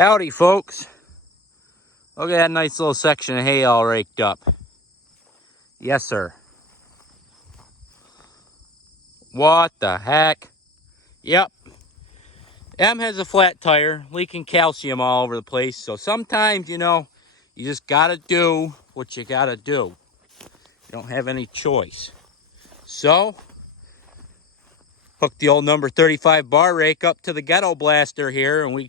Howdy, folks. Look at that nice little section of hay all raked up. Yes, sir. What the heck? Yep. M has a flat tire, leaking calcium all over the place. So sometimes, you just gotta do what you gotta do. You don't have any choice. So, hooked the old number 35 bar rake up to the ghetto blaster here, and we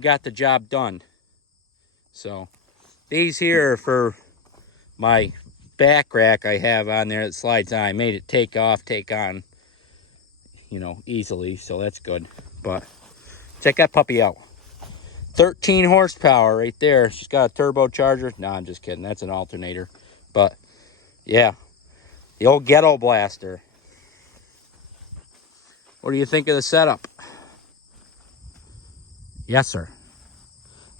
got the job done. So, these here are for my back rack I have on there that slides on. I made it take off, take on, easily, so that's good. But check that puppy out. 13 horsepower right there. She's got a turbocharger. No, I'm just kidding. That's an alternator. But yeah, the old ghetto blaster. What do you think of the setup? Yes, sir.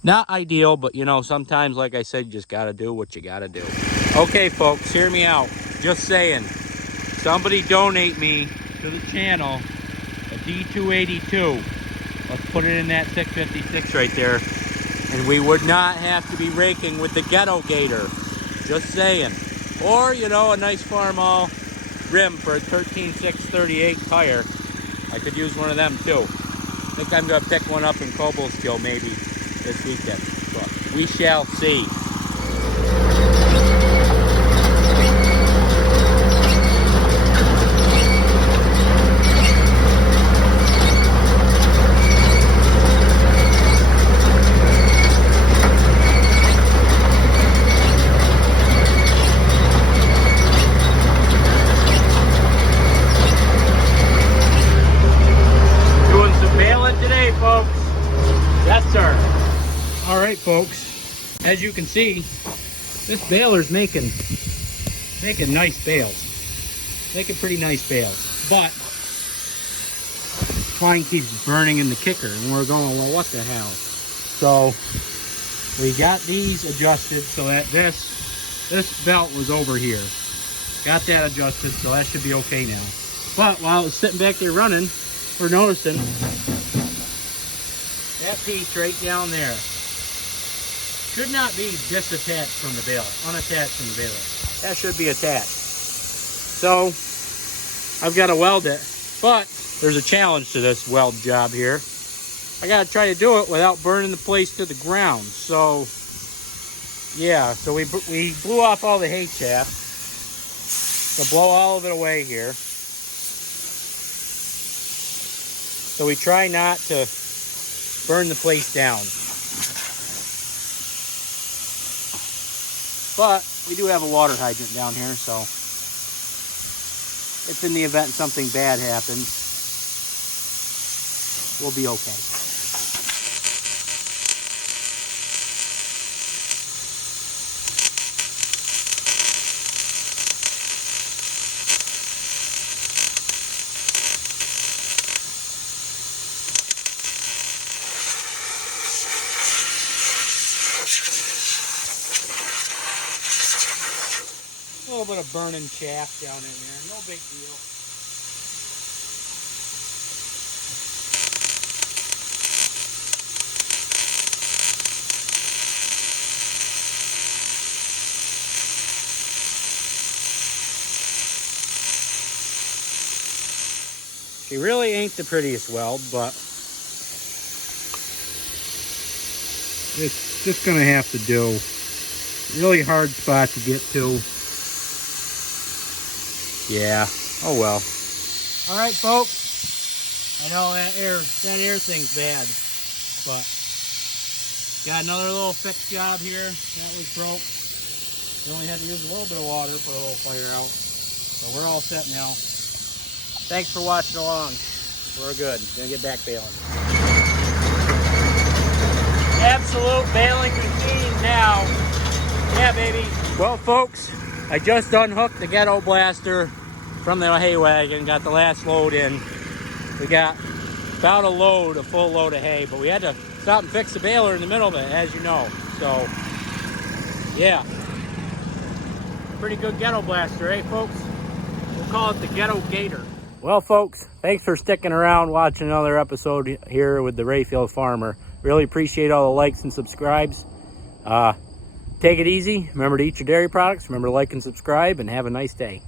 Not ideal, but sometimes, like I said, you just gotta do what you gotta do. Okay, folks, hear me out. Just saying, somebody donate me to the channel a D282. Let's put it in that 656 right there, and we would not have to be raking with the ghetto gator. Just saying. Or, a nice Farmall rim for a 13638 tire. I could use one of them too. I think I'm gonna pick one up in Cobleskill maybe this weekend, but we shall see. Today, folks. Yes, sir. All right, folks. As you can see, this baler's making nice bales. Making pretty nice bales. But twine keeps burning in the kicker, and we're going, well, what the hell? So we got these adjusted so that this belt was over here. Got that adjusted, so that should be okay now. But while it's sitting back there running, we're noticing that piece right down there should not be disattached from the baler, unattached from the baler. That should be attached. So I've got to weld it, but there's a challenge to this weld job here. I got to try to do it without burning the place to the ground. So yeah, so we blew off all the hay chaff. So blow all of it away here. So we try not to burn the place down. But we do have a water hydrant down here, so if in the event something bad happens, we'll be okay. A little bit of burning chaff down in there, no big deal. She really ain't the prettiest weld, but it's just gonna have to do. Really hard spot to get to. Yeah, oh well. All right, folks. I know that air thing's bad, but got another little fix job here. That was broke. We only had to use a little bit of water, put a little fire out. So we're all set now. Thanks for watching along. We're good. Gonna get back baling. Absolute baling machine now. Yeah, baby. Well, folks, I just unhooked the ghetto blaster from the hay wagon, got the last load in. We got about a full load of hay, but we had to stop and fix the baler in the middle of it, as you know. So, yeah. Pretty good ghetto blaster, eh, folks? We'll call it the Ghetto Gator. Well, folks, thanks for sticking around watching another episode here with the Rayfield Farmer. Really appreciate all the likes and subscribes. Take it easy. Remember to eat your dairy products. Remember to like and subscribe, and have a nice day.